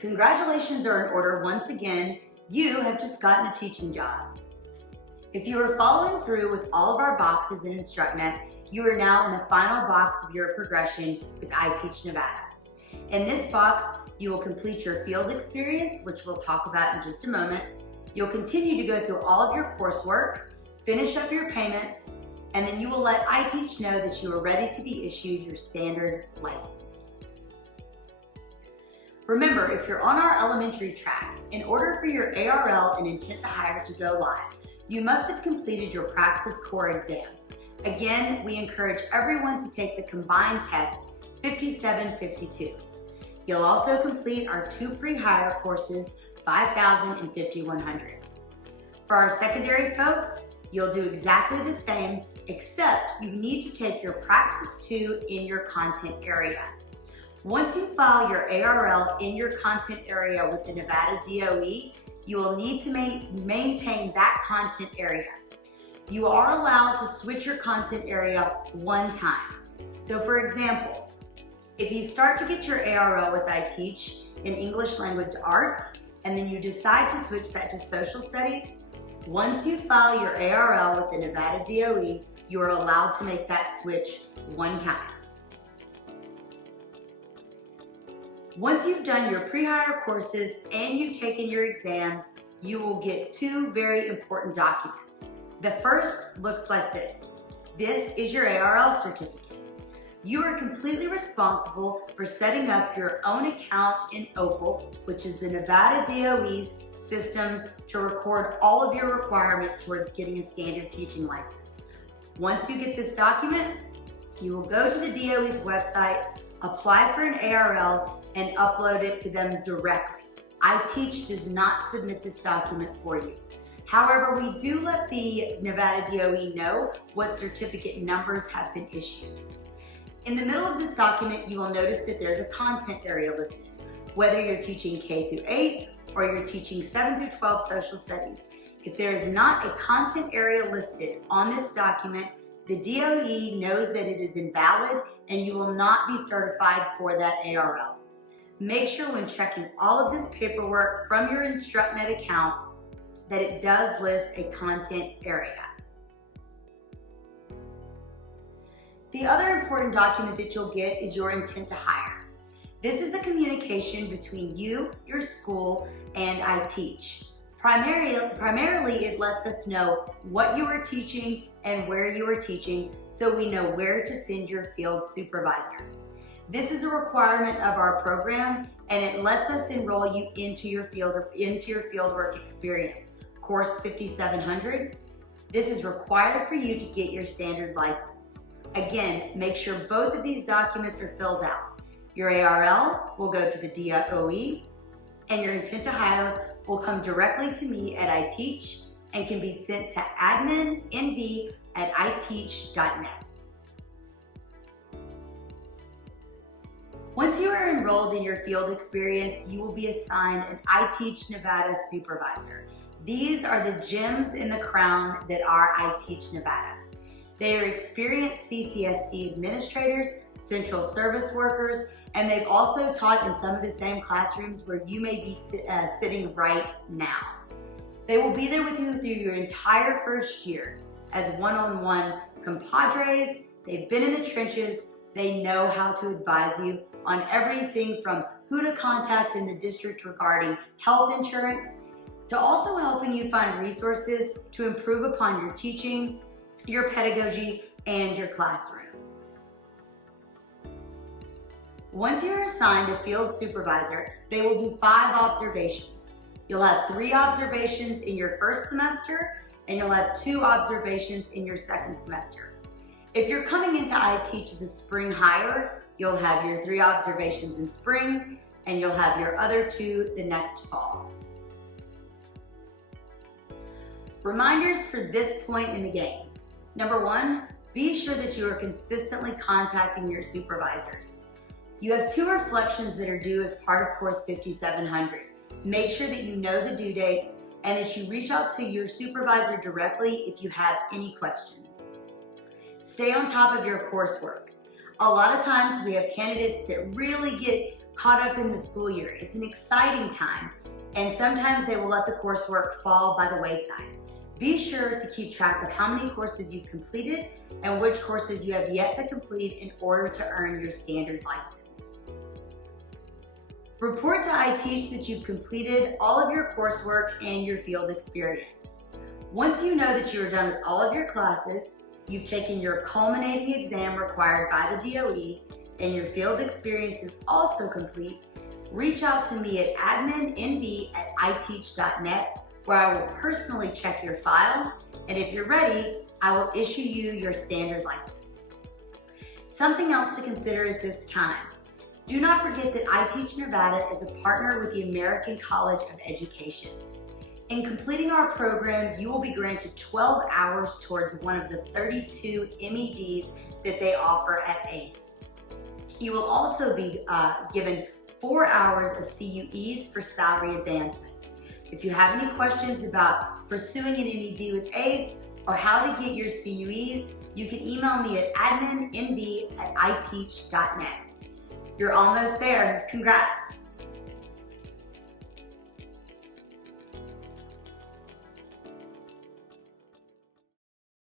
Congratulations are in order once again. You have just gotten a teaching job. If you are following through with all of our boxes in InstructNet, you are now in the final box of your progression with iteachNEVADA. In this box, you will complete your field experience, which we'll talk about in just a moment. You'll continue to go through all of your coursework, finish up your payments, and then you will let iTeach know that you are ready to be issued your standard license. Remember, if you're on our elementary track, in order for your ARL and intent to hire to go live, you must have completed your Praxis Core exam. Again, we encourage everyone to take the combined test 5752. You'll also complete our 2 pre-hire courses, 5000 and 5100. For our secondary folks, you'll do exactly the same, except you need to take your Praxis 2 in your content area. Once you file your ARL in your content area with the Nevada DOE, you will need to maintain that content area. You are allowed to switch your content area one time. So for example, if you start to get your ARL with iTeach in English Language Arts, and then you decide to switch that to Social Studies, once you file your ARL with the Nevada DOE, you are allowed to make that switch one time. Once you've done your pre-hire courses and you've taken your exams, you will get 2 very important documents. The first looks like this. This is your ARL certificate. You are completely responsible for setting up your own account in Opal, which is the Nevada DOE's system to record all of your requirements towards getting a standard teaching license. Once you get this document, you will go to the DOE's website, apply for an ARL, and upload it to them directly. iTeach does not submit this document for you. However, we do let the Nevada DOE know what certificate numbers have been issued. In the middle of this document, you will notice that there's a content area listed. Whether you're teaching K through 8 or you're teaching 7 through 12 social studies, if there is not a content area listed on this document, the DOE knows that it is invalid and you will not be certified for that ARL. Make sure when checking all of this paperwork from your InstructNet account that it does list a content area. The other important document that you'll get is your intent to hire. This is the communication between you, your school, and iTeach. Primarily, it lets us know what you are teaching and where you are teaching, so we know where to send your field supervisor. This is a requirement of our program, and it lets us enroll you into your fieldwork experience, course 5700. This is required for you to get your standard license. Again, make sure both of these documents are filled out. Your ARL will go to the DOE, and your intent to hire will come directly to me at iTeach and can be sent to adminnv@iteach.net. Once you are enrolled in your field experience, you will be assigned an iteachNEVADA supervisor. These are the gems in the crown that are iteachNEVADA. They are experienced CCSD administrators, central service workers, and they've also taught in some of the same classrooms where you may be sitting right now. They will be there with you through your entire first year as one-on-one compadres. They've been in the trenches. They know how to advise you on everything from who to contact in the district regarding health insurance, to also helping you find resources to improve upon your teaching, your pedagogy, and your classroom. Once you're assigned a field supervisor, they will do 5 observations. You'll have 3 observations in your first semester, and you'll have 2 observations in your second semester. If you're coming into iTeach as a spring hire, you'll have your 3 observations in spring, and you'll have your other 2 the next fall. Reminders for this point in the game. Number 1, be sure that you are consistently contacting your supervisors. You have 2 reflections that are due as part of course 5700. Make sure that you know the due dates and that you reach out to your supervisor directly if you have any questions. Stay on top of your coursework. A lot of times we have candidates that really get caught up in the school year. It's an exciting time, and sometimes they will let the coursework fall by the wayside. Be sure to keep track of how many courses you've completed and which courses you have yet to complete in order to earn your standard license. Report to iTeach that you've completed all of your coursework and your field experience. Once you know that you are done with all of your classes, you've taken your culminating exam required by the DOE, and your field experience is also complete, reach out to me at adminnv@iteach.net, where I will personally check your file, and if you're ready, I will issue you your standard license. Something else to consider at this time. Do not forget that iteachNEVADA is a partner with the American College of Education. In completing our program, you will be granted 12 hours towards one of the 32 MEDs that they offer at ACE. You will also be given 4 hours of CUEs for salary advancement. If you have any questions about pursuing an MED with ACE or how to get your CUEs, you can email me at adminnv@iteach.net. You're almost there. Congrats!